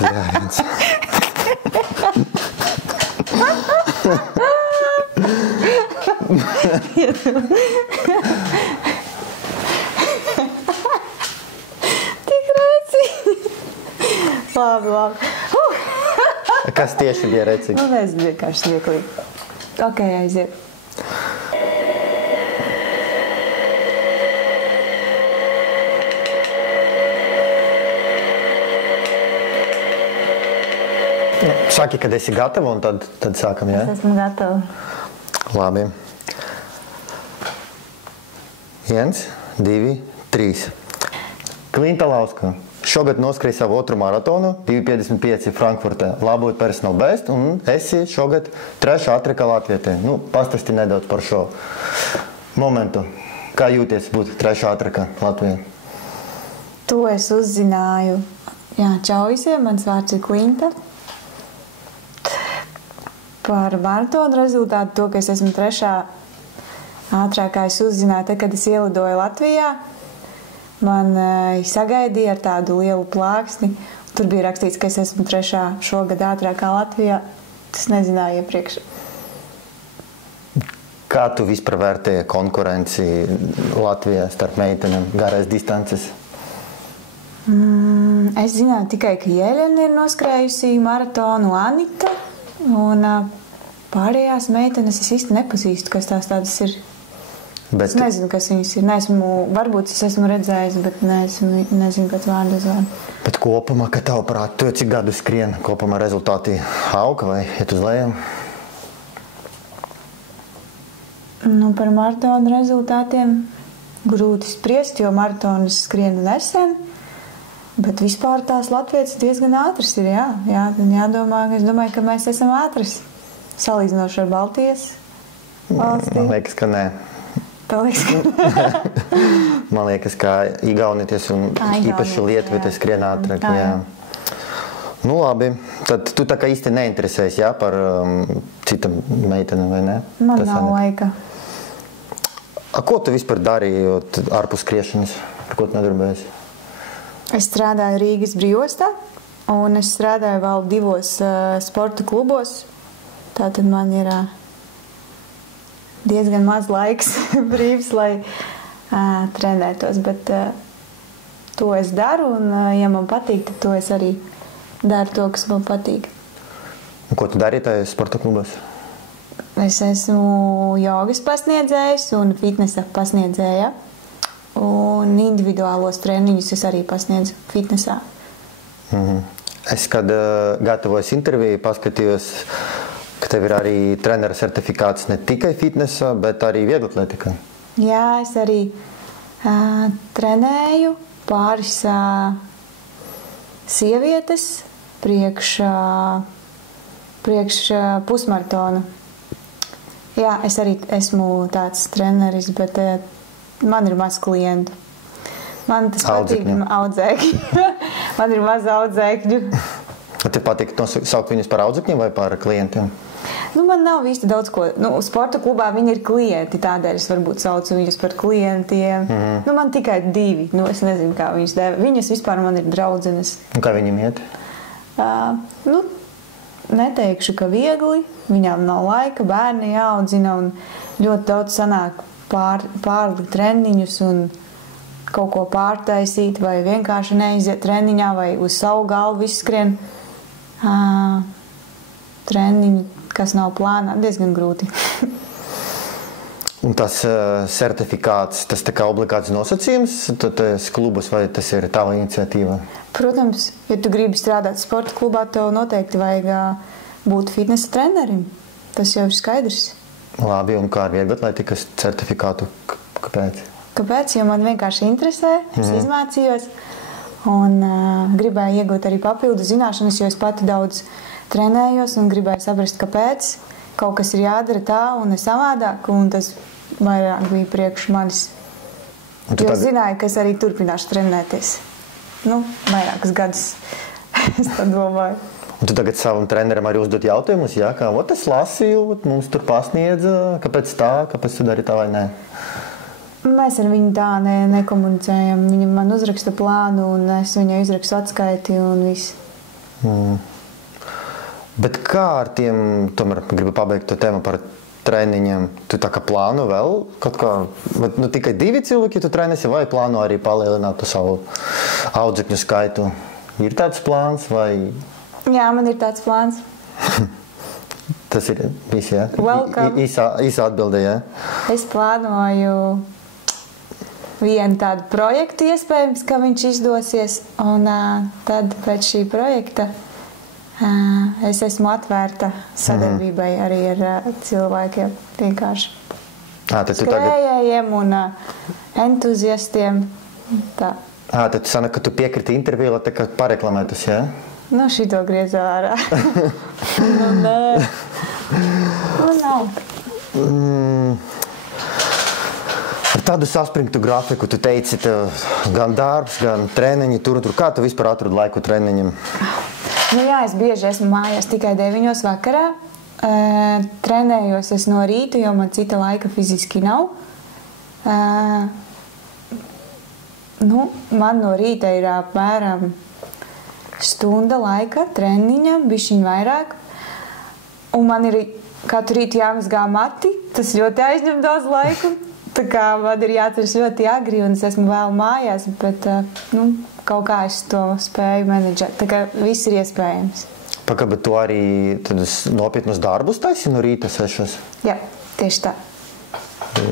Bļājiens. Tik rēcīgi. Labi. Kas tieši bija rēcīgi? Nu, nezinu, vienkārši smieklīgi. Ok, aiziet. Saki, kad esi gatava, un tad sākam, jā? Es esmu gatava. Labi. 1, 2, 3. Klinta Lauska. Šogad noskrēja savu otru maratonu, 2,55 Frankfurtē. Labot personal best, un esi šogad 3. ātrākā latvietē. Nu, pastāsti nedaudz par šo momentu. Kā jūties būt 3. ātrākā Latvijā? To es uzzināju. Jā, čau visiem, mans vārds ir Klinta. Par maratonu rezultātu, to, ka es esmu 3. ātrākā, es uzzināju, tad, kad es ielidoju Latvijā. Man sagaidīja ar tādu lielu plāksni. Tur bija rakstīts, ka es esmu 3. šogad ātrākā Latvijā. Tas nezināju iepriekš. Kā tu vispār vērtēji konkurenci Latvijā starp meitenēm garais distances? Es zināju tikai, ka Jeļena ir noskrējusi maratonu, Anita. Un pārējās meitenes es īsti nepazīstu, kas tās tādas ir. Es nezinu, kas viņas ir. Varbūt es esmu redzējis, bet nezinu pēc vārdu uzvārdu. Bet kopumā, ka tavuprāt, tu cik gadu skrien, kopumā rezultāti auga vai iet uz lejām? Nu, par maratonu rezultātiem grūti spriest, jo maratonus skrienu nesen. Bet vispār tās latvietas diezgan ātras ir, jā. Jādomā, es domāju, ka mēs esam ātras. Salīdzinoši ar Baltijas valstī. Man liekas, ka nē. Tā liekas, ka nē. Man liekas, ka igaunieties un īpaši lietuvieties skrien ātrāk, jā. Nu labi, tad tu tā kā īsti neinteresēs, jā, par citam meitenam, vai ne? Man nav laika. Ko tu vispār darīji ārpus skriešanas? Ar ko tu nodarbojies? Es strādāju Rīgas brīvostā, un es strādāju vēl 2 sporta klubos. Tātad man ir diezgan maz laiks brīvs, lai trenētos. Bet to es daru, un ja man patīk, tad to es arī daru to, kas man patīk. Un ko tu darīji tajos sporta klubos? Es esmu jogas pasniedzējs un fitnesa pasniedzēja. Un individuālos treniņus es arī pasniedzu fitnesā. Es, kad gatavojos interviju, paskatījos, ka tev ir arī trenera certifikāts ne tikai fitnesā, bet arī vieglatlētikā. Jā, es arī trenēju pāris sievietes priekš pusmaratona. Jā, es arī esmu tāds treneris, bet man ir maz klientu. Man tas patīk audzēkļi. Man ir maz audzēkļu. Tev patīk saukt viņus par audzēkļiem vai par klientiem? Nu, man nav īsti daudz ko. Nu, sporta klubā viņi ir klienti, tādēļ es varbūt saucu viņus par klientiem. Nu, man tikai 2. Nu, es nezinu, kā viņus dēvē. Viņas vispār man ir draudzenes. Un kā viņiem iet? Nu, neteikšu, ka viegli. Viņām nav laika, bērni jāaudzina un ļoti daudz sanāk pārlikt treniņus un kaut ko pārtaisīt vai vienkārši neiziet treniņā vai uz savu galvu izskrien treniņu, kas nav plānā, diezgan grūti. Un tas certifikāts, tas tā kā obligāts nosacījums tas klubus vai tas ir tava iniciatīva? Protams, ja tu gribi strādāt sporta klubā, tev noteikti vajag būt fitnesa trenerim. Tas jau ir skaidrs. Labi, un kā ar vieglatlētikas certifikātu? Kāpēc? Kāpēc? Jo man vienkārši interesē, es izmācījos un gribēju iegūt arī papildu zināšanas, jo es pati daudz trenējos un gribēju saprast, kāpēc kaut kas ir jādara tā un ne savādāk, un tas vairāk bija priekš manis. Jo zināju, ka es arī turpināšu trenēties. Nu, vairākus gadus. Es tā domāju. Un tu tagad savam treneram arī uzdot jautājumus, jā, kā, es lasīju, mums tur pasniedza, kāpēc tā, kāpēc tu dari tā vai nē? Mēs ar viņu tā nekomunicējam. Viņa man uzraksta plānu un es viņai izrakstu atskaiti un viss. Bet kā ar tiem, tomēr gribu pabeigt to tēmu par treniņiem, tu tā kā plāno vēl kaut kā, nu tikai 2 cilvēki tu trenēsi vai plāno arī palielināt savu audzekņu skaitu? Ir tāds plāns vai? Jā, man ir tāds plāns. Tas ir viss, jā? Welcome. Īsā atbildē, jā? Es plānoju vienu tādu projektu iespējams, ka viņš izdosies, un tad pēc šī projekta es esmu atvērta sadarbībai arī ar cilvēkiem, vienkārši skrējējiem un entuziastiem. Tā. Tad tu sanāk, ka tu piekriti interviju, lai tā kā pareklamētus, jā? Nu, šito griez ārā. Nu, nē. Nu, nav. Ar tādu saspringtu grafiku tu teici, gan darbs, gan treniņi, tur. Kā tu vispār atrod laiku treniņiem? Nu jā, es bieži esmu mājās tikai 9 vakarā. Trenējos es no rīta, jo man cita laika fiziski nav. Man no rīta ir apmēram stunda laika treniņam, bišķiņ vairāk. Un man ir katru rītu jāmazgā mati, tas ļoti aizņem daudz laiku. Tā kā man ir jāceras ļoti agri un es esmu vēl mājās, bet kaut kā es to spēju menedžēt. Tā kā viss ir iespējams. Bet tu arī tādus nopietnus darbus taisi no rīta 6? Jā, tieši tā.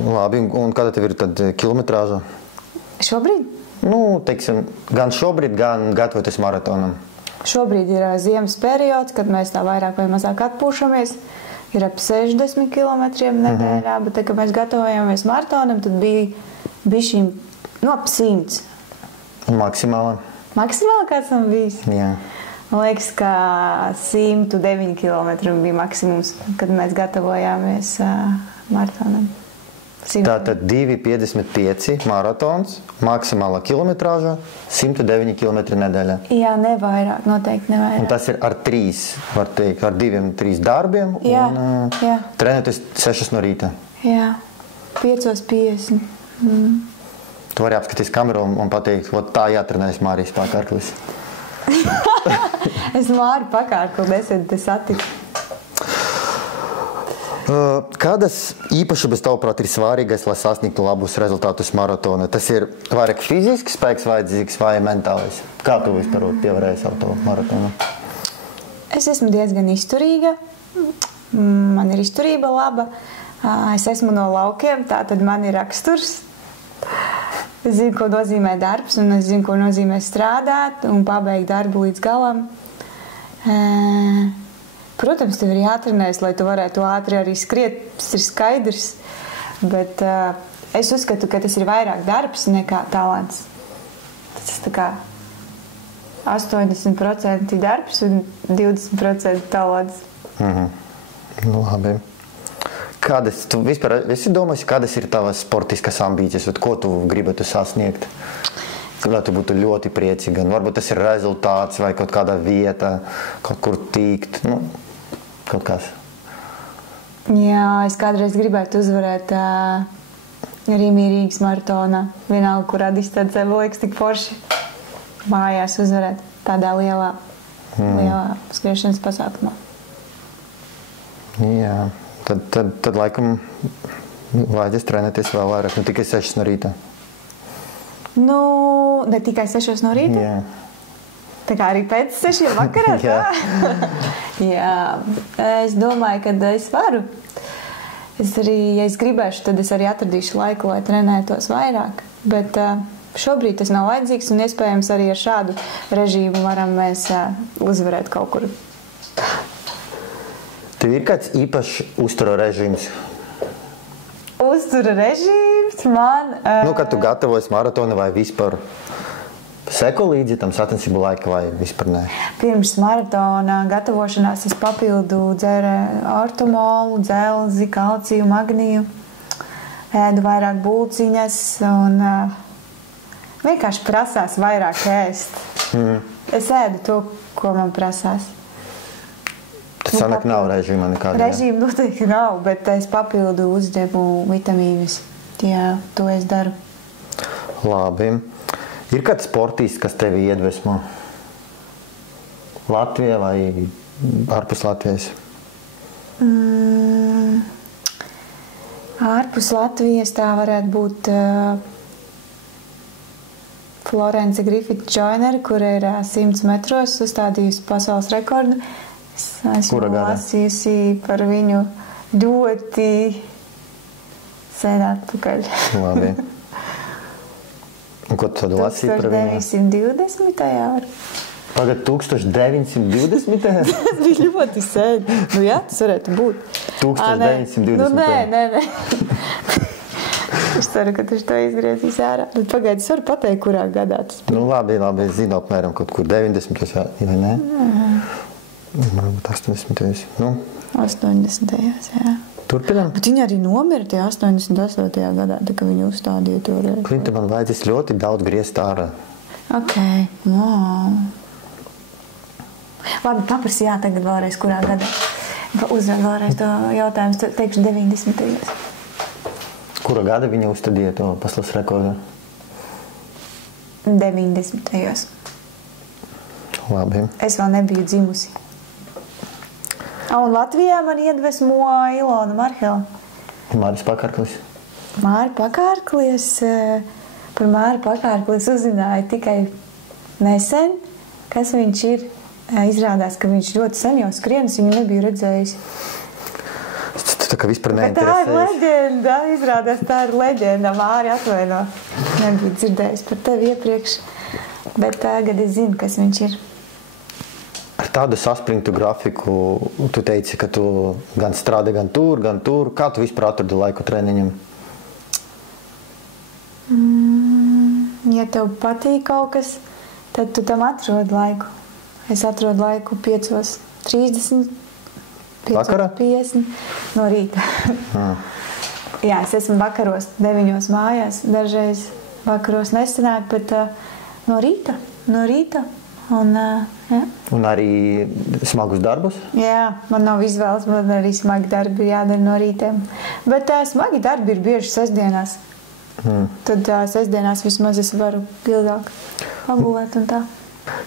Labi, un kāda tev ir tad kilometrāža? Šobrīd? Nu, teiksim, gan šobrīd, gan gatavoties maratonam. Šobrīd ir ziemas periods, kad mēs tā vairāk vai mazāk atpūšamies. Ir ap 60 kilometriem nedēļā, bet, kad mēs gatavojamies maratonam, tad bija bišķiņ ap 100. Un maksimāli? Maksimāli kāds tam bijis? Jā. Man liekas, ka 109 kilometri bija maksimums, kad mēs gatavojāmies maratonam. Tātad 2,55 maratons, maksimāla kilometrāža, 109 kilometri nedēļā. Jā, nevairāk, noteikti nevairāk. Un tas ir ar 3, var teikt, ar 2-3 darbiem un trenēties 6 no rīta. Jā, 5:50. Tu vari apskatīt kameru un pateikt, tā jātrenējas Mārijas Pakārklis. Es Māri Pakārkli nesen te satiku. Kādas īpašības tavuprāt ir svarīgas, lai sasniegtu labus rezultātus maratona? Tas ir vairāk fizisks spēks vajadzīgs vai mentālais? Kā tu vispār pievarēji savu to maratonu? Es esmu diezgan izturīga. Man ir izturība laba. Es esmu no laukiem, tātad man ir raksturs. Es zinu, ko nozīmē darbs, un es zinu, ko nozīmē strādāt un pabeigt darbu līdz galam. Protams, tev ir jātrenējas, lai tu varētu ātri arī skriet, tas ir skaidrs, bet es uzskatu, ka tas ir vairāk darbs nekā talants. Tas ir tā kā 80% darbs un 20% talants. Nu, labi. Kādas, tu vispār esi domājis, kādas ir tavas sportiskas ambīcijas, ko tu gribētu sasniegt? Lai tu būtu ļoti priecīga. Varbūt tas ir rezultāts vai kaut kāda vieta, kaut kur tikt, kaut kas. Jā, es kādreiz gribētu uzvarēt Rīmī Rīgas maratonā. Vienalga, kurā distancē, man liekas tik forši mājās uzvarēt tādā lielā skriešanas pasākumā. Jā, tad laikam vajadzēs trenēties vēl vairāk, tikai 6 no rīta. Ne tikai 6 no rīta? Jā. Tā kā arī pēc 6 vakarā? Jā, es domāju, ka es varu. Ja es gribēšu, tad es arī atradīšu laiku, lai trenētos vairāk. Bet šobrīd tas nav vajadzīgs, un iespējams arī ar šādu režīmu varam mēs uzvarēt kaut kur. Tev ir kāds īpašs uztura režīms? Uztura režīms man... Kad tu gatavojas maratonu vai vispār... Seko līdzi tam sacensību laika vai vispār nē? Pirms maratona gatavošanās es papildu dzēru ortomolu, dzelzi, kalciju, magniju, ēdu vairāk bulciņas un vienkārši prasās vairāk ēst. Es ēdu to, ko man prasās. Tas sanāk nav režīma nekāda? Režīma noteikti nav, bet es papildu uzņemu vitamīnus. Jā, to es daru. Labi. Ir kāds sportists, kas tevi iedvesmo? Latvijā vai ārpus Latvijas? Ārpus Latvijas tā varētu būt Florence Griffith Joyner, kura ir 100 metros uzstādījusi pasaules rekordu. Esmu lasījusi par viņu ļoti sen atpakaļ. Labi. Un ko tu tad lasīji par viņu? 1920. Pagad 1920. Tas bija ļoti sen. Nu jā, tas varētu būt. 1920. Nu nē. Es ceru, ka tu to izgriezīs ārā. Bet pagaidi, es varu pateikt, kurā gadā tas bija. Nu labi, es zinu apmēram kaut kur 90. vai ne? Varbūt 80. Nu. 80. jā. Turpinām? Bet viņi arī nomira tie 88. gadā, tā kā viņi uzstādīja to reizi. Klinta, man vajadzēs ļoti daudz griezt ārā. Ok, wow. Labi, paprasi jā tagad vēlreiz, kurā gadā. Uzvēl vēlreiz to jautājumu, teikšu 90. Kura gada viņa uzstādīja to pasaules rekordu? 90. Labi. Es vēl nebiju dzimusi. Un Latvijā man iedvesmo Ilona Marhela. Māris Pakārklis. Māri Pakārklis. Par Māri Pakārklis uzzināju tikai nesen, kas viņš ir. Izrādās, ka viņš ļoti sen jau skrienas, viņu nebiju redzējusi. Tā kā vispār Tā neinteresējas. ir leģenda. Izrādās, tā ir leģenda. Māri atvaino. Nebiju dzirdējis par tevi iepriekš. Bet tagad es zinu, kas viņš ir. Ar tādu saspringtu grafiku tu teici, ka tu gan strādi, gan tur. Kā tu vispār atradi laiku treniņam? Ja tev patīk kaut kas, tad tu tam atrodi laiku. Es atrodu laiku 5:30, 5:50 no rīta. Jā, es esmu vakaros 9 mājās. Dažreiz vakaros nesanāk, bet no rīta. Un arī smagus darbus? Jā, man nav izvēles, man arī smagi darbi jādara no rītiem. Bet smagi darbi ir bieži sestdienās. Tad sestdienās vismaz es varu ilgāk pagulēt un tā.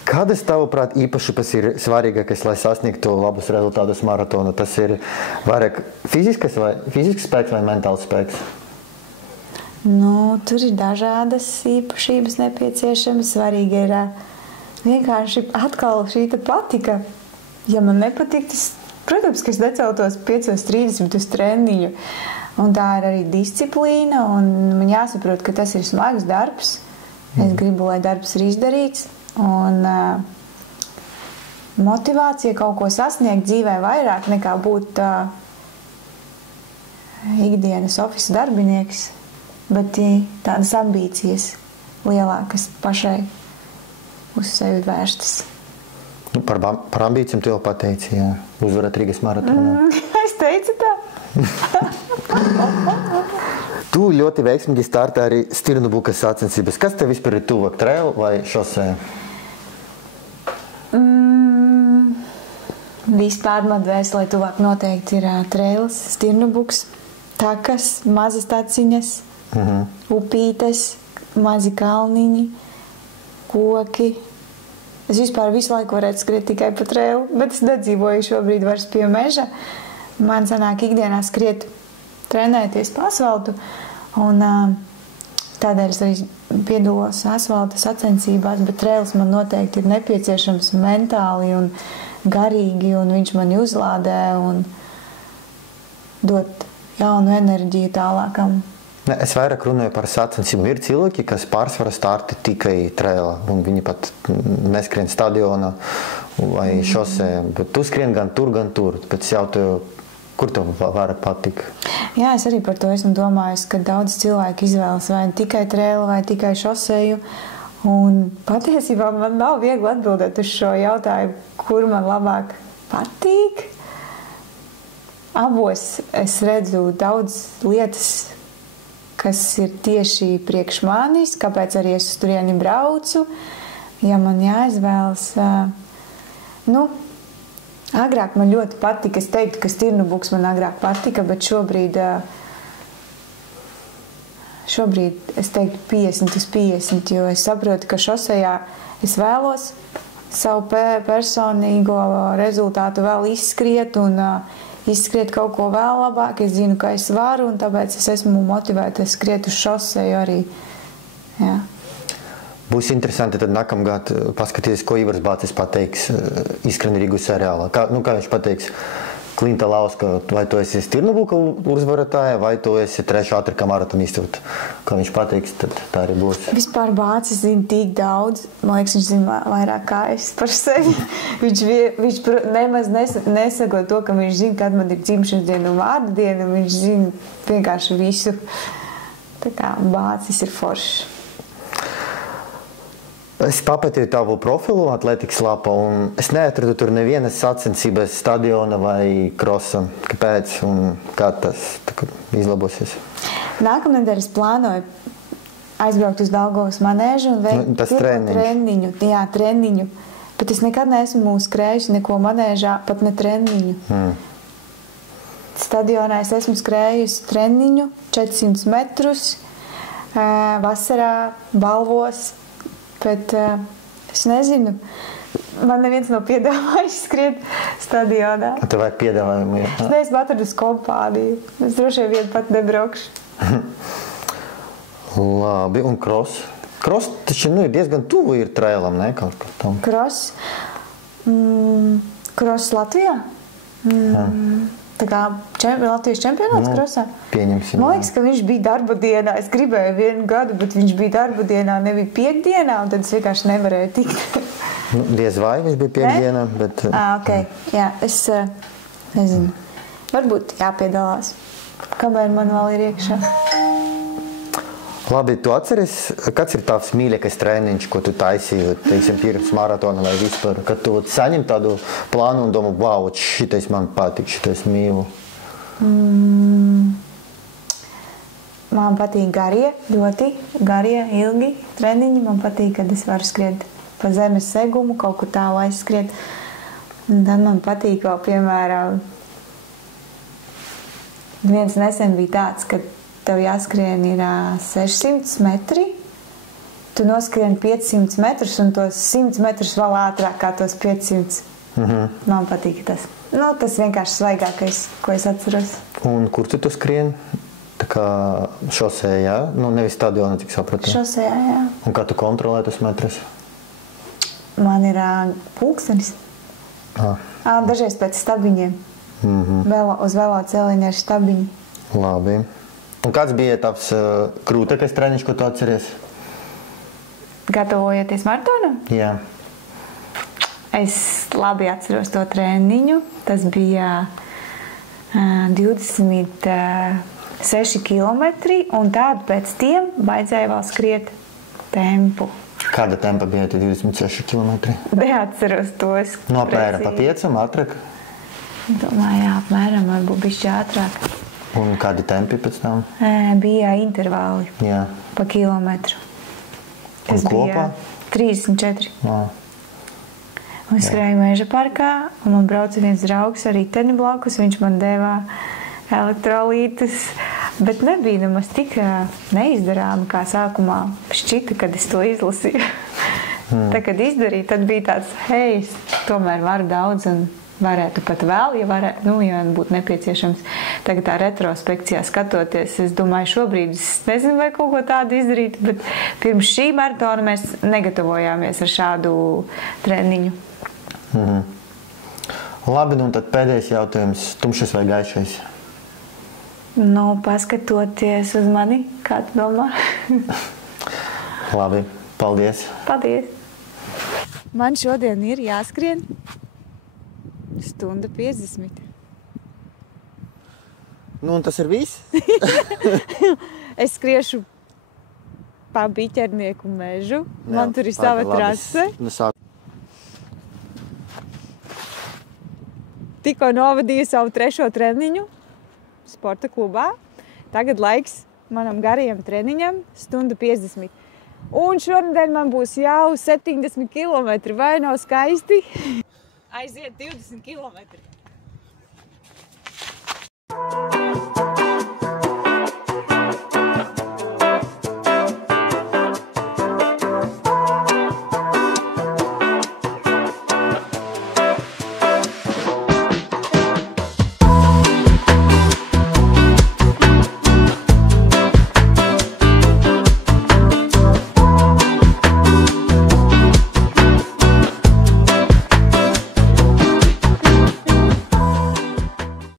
Kādas, tavuprāt, īpašības ir svarīgākais, lai sasniegtu labus rezultātus maratona? Tas ir vairāk fizisks spēks vai mentāls spēks? Nu, tur ir dažādas īpašības nepieciešamas. Svarīgi ir vienkārši atkal šī patika. Ja man nepatīk, tas, protams, ka es neceltos 5:30 uz treniņu. Un tā ir arī disciplīna, un man jāsaprot, ka tas ir smags darbs. Es gribu, lai darbs ir izdarīts. Un motivācija kaut ko sasniegt dzīvē vairāk nekā būt ikdienas ofisa darbinieks, bet tādas ambīcijas lielākas pašai uz sevi vērstas. Nu, par ambīcijām tu jau pateici, jā. Uzvarēt Rīgas maratonā. Es teicu tā. Tu ļoti veiksmīgi startē arī Stirnubukas sacensības. Kas tev vispār ir tuvāk, trail vai šosē? Vispār man dvēselē tuvāk noteikti ir trails, Stirnubuks, takas, mazas taciņas, upītes, mazi kalniņi, koki. Es vispār visu laiku varētu skriet tikai pa trailu, bet es nedzīvoju šobrīd vairs pie meža. Man sanāk ikdienā skriet, trenēties pa asfaltu, un tādēļ es arī piedalos asfalta sacensībās, bet trails man noteikti ir nepieciešams mentāli un garīgi, un viņš mani uzlādē un dot jaunu enerģiju tālākam. Es vairāk runāju par sacensībām. Ir cilvēki, kas pārsvarā starti tikai trailā, un viņi pat neskrien stadionā vai šosē, bet tu skrien gan tur. Pēc jautāju, kur tev vairāk patīk? Jā, es arī par to esmu domājis, ka daudz cilvēku izvēlas vai tikai trailu vai tikai šoseju. Un patiesībā man nav viegli atbildēt uz šo jautājumu, kur man labāk patīk. Abos es redzu daudz lietas, kas ir tieši priekš manis, kāpēc arī es uz turieni braucu. Ja man jāizvēlas, agrāk man ļoti patika, es teiktu, ka Stirnubuks man agrāk patika, bet šobrīd es teiktu 50/50, jo es saprotu, ka šosejā es vēlos savu personīgo rezultātu vēl izskriet un izskriet kaut ko vēl labāk. Es zinu, ka es varu, un tāpēc es esmu motivēta skriet uz šoseju arī. Jā. Būs interesanti tad nākamgad paskatīties, ko Ivars Bācis pateiks Iskreni Rigu seriālā. Kā viņš pateiks Klinta Lauska, vai tu esi Stirnobuka uzvaratāja, vai tu esi trešā ātrākā maratona izturta. Kā viņš pateiks, tad tā arī būs. Vispār Bācis zina tik daudz. Man liekas, viņš zina vairāk kā es par sevi. Viņš nemaz nesako to, ka viņš zina, kad man ir dzimšanas diena un vārda diena. Viņš zina vienkārši visu. Tā kā Bācis ir foršs. Es papētīju tavu profilu Atletikas lapā, un es neatradu tur nevienas sacensības stadiona vai krosa. Kāpēc un kā tas izlabosies? Nākamnedēļ es plānoju aizbraukt uz Daugavas manēžu un veikt treniņu. Jā, treniņu. Bet es nekad neesmu skrējusi neko manēžā, pat ne treniņu. Stadionā es esmu skrējusi treniņu 400 metrus, vasarā, balvos. Bet es nezinu, man neviens nav piedāvājis skriet stadionā. Tev vajag piedāvājumu, jā? Es neesmu atradus kompāniju. Es droši vien pat nebraukšu. Labi, un cross? Cross taču ir diezgan tuvu ir trailam, ne? Kaut kā tam. Cross? Cross Latvijā? Tā kā Latvijas čempionāts krosā? Pieņemsim. Man liekas, ka viņš bija darba dienā. Es gribēju 1 gadu, bet viņš bija darba dienā, nebija piekdienā, un tad es vienkārši nevarēju tikt. Diez vai viņš bija piekdienā, bet... Ok. Jā, es nezinu. Varbūt jāpiedalās, kamēr man vēl ir iekšā. Labi, tu atceries, kāds ir tavs mīļākais treniņš, ko tu taisīji, teiksim, pirms maratona vai vispār, kad tu saņem tādu plānu un domā, wow, šitais man patīk, šitais mīlu? Man patīk garie, ļoti garie, ilgi treniņi. Man patīk, kad es varu skriet pa zemes segumu, kaut kur tālu aizskriet. Un tad man patīk vēl, piemēram, viens nesen bija tāds, ka tev jāskrien ir 600 metri, tu noskrien 500 metrus un tos 100 metrus vēl ātrāk kā tos 500. Man patīk tas. Tas vienkārši svaigākais, ko es atceros. Un kur tu skrien? Tā kā šosejā, jā? Nevis stadionā, cik sapratu. Šosejā, jā. Un kā tu kontrolē tos metrus? Man ir pulkstenis. Dažreiz pēc stabiņiem. Uz vēlā cēliņa ir stabiņi. Labi. Un kāds bija tavs krūtākais treniņš, ko tu atceries? Gatavojoties maratonam? Jā. Es labi atceros to treniņu. Tas bija 26 kilometri, un tādu pēc tiem vajadzēja vēl skriet tempu. Kāda tempa bija tie 26 kilometri? Neatceros tos. Apmēram pa 5 ātrāk? Domāju, jā, apmēram varbūt bišķi ātrāk. Un kādi tempi pēc tam? Bija intervāli pa kilometru. Tas bija 34. Un es skrēju Meža parkā, un man brauca viens draugs ar riteni blakus. Viņš man deva elektrolītus, bet nebija nemaz tik neizdarāmi, kā sākumā šķita, kad es to izlasīju. Tā, kad izdarīju, tad bija tāds, hei, es tomēr varu daudz un varētu pat vēl, ja būtu nepieciešams. Tagad tā retrospekcijā skatoties, es domāju, šobrīd es nezinu, vai kaut ko tādu izdarīt, bet pirms šī maratona mēs negatavojāmies ar šādu treniņu. Labi, un tad pēdējais jautājums, tumšais vai gaišais? Paskatoties uz mani, kā tu domā? Labi, paldies. Paldies. Man šodien ir jāskrien 1:50. Un tas ir viss? Es skriešu pa Biķernieku mežu. Man tur ir sava trase. Tikko novadīju savu 3. treniņu sporta klubā. Tagad laiks manam garajam treniņam 1:50. Un šonedēļ man būs jau 70 kilometri. Vai nav skaisti? Aiziet 20 kilometri.